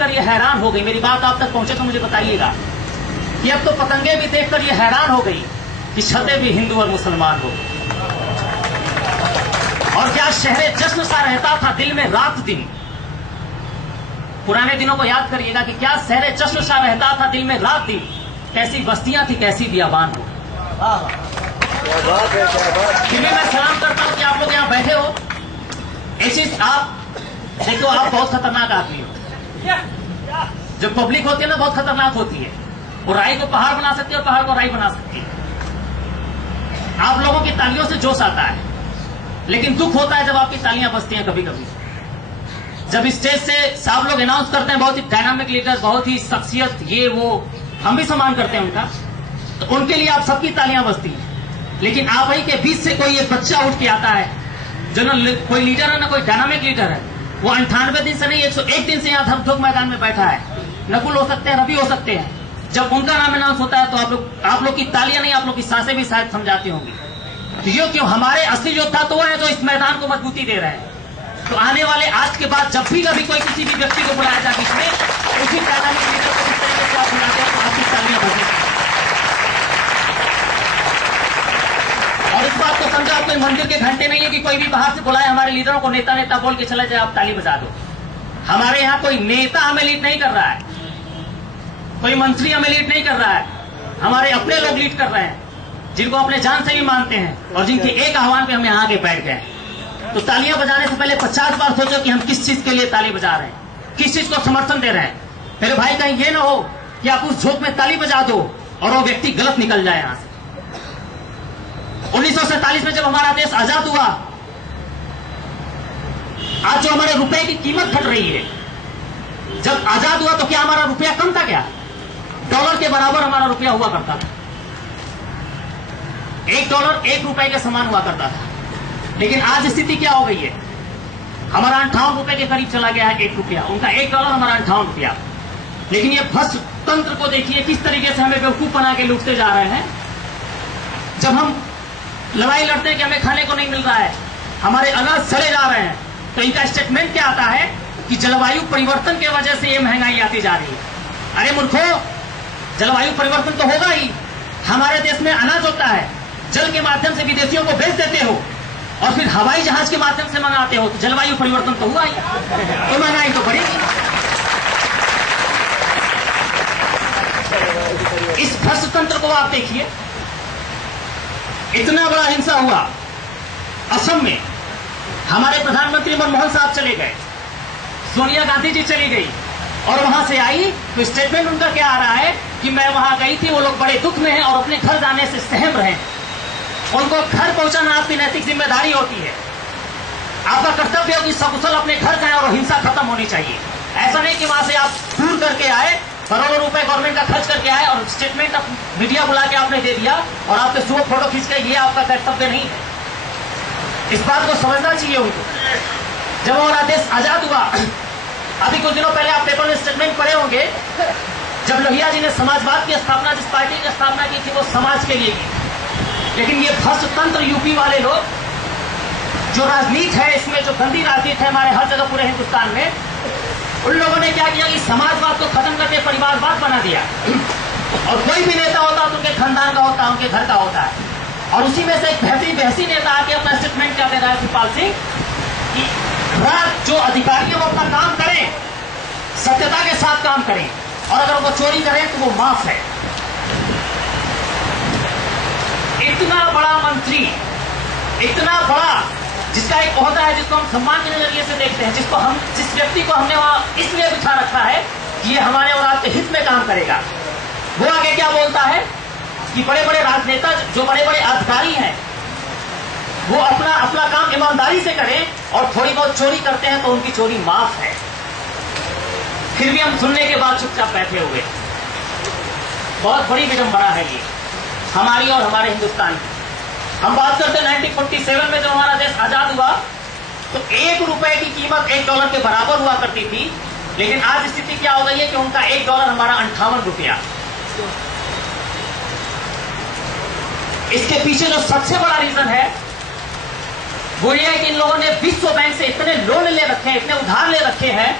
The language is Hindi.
देखकर ये हैरान हो गई, मेरी बात आप तक पहुंचे तो मुझे बताइएगा, कि अब तो पतंगे भी देखकर ये हैरान हो गई कि छतें भी हिंदू और मुसलमान हो। और क्या शहरे जश्न सा रहता था दिल में रात दिन। पुराने दिनों को याद करिएगा कि क्या शहरे जश्न सा रहता था दिल में रात दिन, कैसी बस्तियां थी कैसी बियाबान हो। फिर भी मैं सलाम करता हूं कि आप लोग यहां बैठे हो। एक चीज आप देखो, आप बहुत खतरनाक आदमी हो। जब पब्लिक होती है ना, बहुत खतरनाक होती है। वो राई को पहाड़ बना सकती है और पहाड़ को राई बना सकती है। आप लोगों की तालियों से जोश आता है, लेकिन दुख होता है जब आपकी तालियां बजती हैं कभी कभी। जब स्टेज से साहब लोग अनाउंस करते हैं बहुत ही डायनामिक लीडर, बहुत ही शख्सियत, ये वो, हम भी सम्मान करते हैं उनका, तो उनके लिए आप सबकी तालियां बजती हैं। लेकिन आप ही के बीच से कोई एक बच्चा उठ के आता है जो न कोई लीडर है ना कोई डायनामिक लीडर है, वो 98 दिन से नहीं 101 दिन से यहाँ धक-धक मैदान में बैठा है। नकुल हो सकते हैं, रवि हो सकते हैं। जब उनका नाम अनाउंस होता है तो आप लोग की तालियां नहीं, आप लोग की सांसें भी शायद समझाती होंगी। तो ये क्यों? हमारे असली योद्धा तो वो है जो इस मैदान को मजबूती दे रहे हैं। तो आने वाले आज के बाद जब भी कभी कोई किसी भी व्यक्ति को बुलाया जाए बीच में, उसी डायनामिक लीडर को जिस तरीके से आप बुलाते हैं तो आपकी तालियां बजेंगी। और इस बात को समझो, आप कोई मंदिर के घंटे नहीं है कि कोई भी बाहर से बुलाए हमारे लीडरों को नेता नेता बोल के चला जाए आप ताली बजा दो। हमारे यहाँ कोई नेता हमें लीड नहीं कर रहा है, कोई मंत्री हमें लीड नहीं कर रहा है, हमारे अपने लोग लीड कर रहे हैं, जिनको अपने जान से भी मानते हैं और जिनके एक आह्वान पे हम यहाँ आके बैठ गए। तो तालियां बजाने से पहले 50 बार सोचो कि हम किस चीज के लिए ताली बजा रहे हैं, किस चीज को समर्थन दे रहे हैं। मेरे भाई कहीं ये ना हो कि आप उस झोंक में ताली बजा दो और वो व्यक्ति गलत निकल जाए यहां से। 1947 में जब हमारा देश आजाद हुआ, आज जो हमारे रुपए की कीमत घट रही है, जब आजाद हुआ तो क्या हमारा रुपया कम था? क्या डॉलर के बराबर हमारा रुपया हुआ करता था। $1 1 रुपए के समान हुआ करता था। लेकिन आज स्थिति क्या हो गई है? हमारा 58 रुपए के करीब चला गया है 1 रुपया, उनका $1, हमारा 58 रुपया। लेकिन ये भ्रष्ट तंत्र को देखिए किस तरीके से हमें बेवकूफ बना के लूटते जा रहे हैं। जब हम लड़ाई लड़ते हैं कि हमें खाने को नहीं मिल रहा है, हमारे अनाज सड़े जा रहे हैं, तो इनका स्टेटमेंट क्या आता है कि जलवायु परिवर्तन की वजह से ये महंगाई आती जा रही है। अरे मूर्खों, जलवायु परिवर्तन तो होगा ही। हमारे देश में अनाज होता है, जल के माध्यम से विदेशियों को बेच देते हो और फिर हवाई जहाज के माध्यम से मंगाते हो, तो जलवायु परिवर्तन तो हुआ ही, तो महंगाई तो बढ़ेगी। इस भ्रष्ट तंत्र को आप देखिए, इतना बड़ा हिंसा हुआ असम में, हमारे प्रधानमंत्री मनमोहन साहब चले गए, सोनिया गांधी जी चली गई और वहां से आई तो स्टेटमेंट उनका क्या आ रहा है कि मैं वहां गई थी, वो लोग बड़े दुख में हैं और अपने घर जाने से सहम रहे हैं। उनको घर पहुंचाना आपकी नैतिक जिम्मेदारी होती है, आपका कर्तव्य है कि सकुशल अपने घर जाए और हिंसा खत्म होनी चाहिए। ऐसा नहीं कि वहां से आप दूर करके आए, करोड़ों रुपए गवर्नमेंट का खर्च करके आए और स्टेटमेंट मीडिया बुला के आपने दे दिया और आपके सुबह फोटो खींच के, ये आपका कर्तव्य नहीं है। इस बात को समझना चाहिए उनको। जब हमारा देश आजाद हुआ, अभी कुछ दिनों पहले आप पेपर में स्टेटमेंट पढ़े होंगे, जब लोहिया जी ने समाजवाद की स्थापना, जिस पार्टी की स्थापना की थी वो समाज के लिए की। लेकिन ये भ्रष्ट तंत्र यूपी वाले लोग, जो राजनीति है इसमें, जो गंदी राजनीति है हमारे हर जगह पूरे हिंदुस्तान में, उन लोगों ने क्या किया कि समाजवाद को खत्म करके परिवारवाद बना दिया। और कोई भी नेता होता है तो उनके खानदान का होता है, उनके घर का होता है। और उसी में से एक बहसी नेता आके अपना स्टेटमेंट क्या दे रहा है शिवपाल सिंह कि जो अधिकारी वो अपना काम करें, सत्यता के साथ काम करें, और अगर वो चोरी करें तो वो माफ है। इतना बड़ा मंत्री, इतना बड़ा, जिसका एक ओहदा है, जिसको हम सम्मान के नजरिए से देखते हैं, जिस व्यक्ति को हमने वहां इसलिए बिठा रखा है कि ये हमारे और आपके हित में काम करेगा, वो आगे क्या बोलता है कि बड़े बड़े राजनेता, जो बड़े बड़े अधिकारी हैं, वो अपना काम ईमानदारी से करें और थोड़ी बहुत चोरी करते हैं तो उनकी चोरी माफ है। फिर भी हम सुनने के बाद चुपचाप बैठे हुए। बहुत बड़ी विडंबना है ये हमारी और हमारे हिंदुस्तान की। हम बात करते हैं 1947 में जब हमारा देश आजाद हुआ तो 1 रुपए की कीमत $1 के बराबर हुआ करती थी। लेकिन आज स्थिति क्या हो गई है कि उनका $1 हमारा 58 रुपया। इसके पीछे जो सबसे बड़ा रीजन है वो ये है कि इन लोगों ने विश्व बैंक से इतने लोन ले रखे हैं, इतने उधार ले रखे हैं